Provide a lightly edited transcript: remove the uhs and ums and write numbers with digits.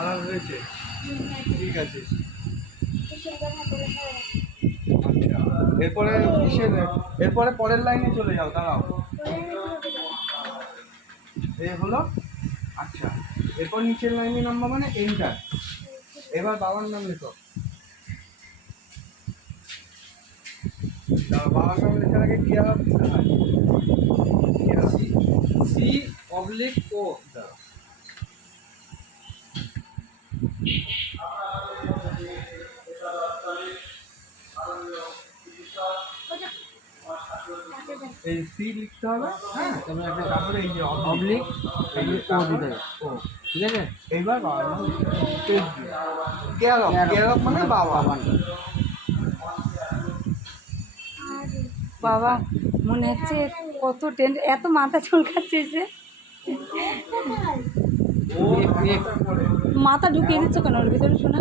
আলাদা হয়েছে, ঠিক আছে। আচ্ছা, এরপরে কিসের, এরপরে পরের লাইনে চলে যাও, দাঁড়াও। এ হলো, আচ্ছা, এরপর নিচের লাইনে নাম্বার মানে এন্টার। এবার বাবার নাম লেখো। বাবার নাম লেখার আগে কি আলাপ দিতে হয়? সি অবলিক ও। এই সি লিখতে হবে, হ্যাঁ, তারপরে এই যে অবলিক ও দিতে হবে, ও, ঠিক আছে। এইবার বাবার নাম কেয়ারক, কেয়ারক মানে বাবা। বাবা মনে হচ্ছে কত এত মাথা চুলকাচ্ছে যে, মাথা ঢুকিয়ে দিচ্ছ কেন ওর ভিতরে শোনা?